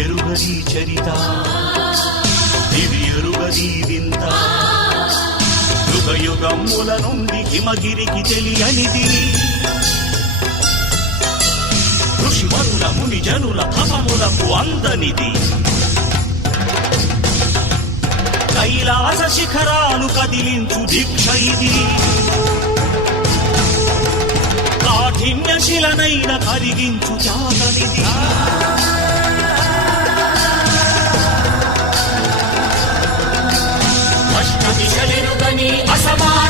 ఎరుగని చరిత దివి ఎరుగని వింత యుగ నుండి హిమగిరికి తెలియనిది. మునుల ముని జనుల భవములకు అందనిది. కైలాస శిఖరాలు కదిలించు దీక్ష ఇది. కాఠిన్యశిలనైన కరిగించు చాతనిది. అష్టదిశలెరుగని అసమాన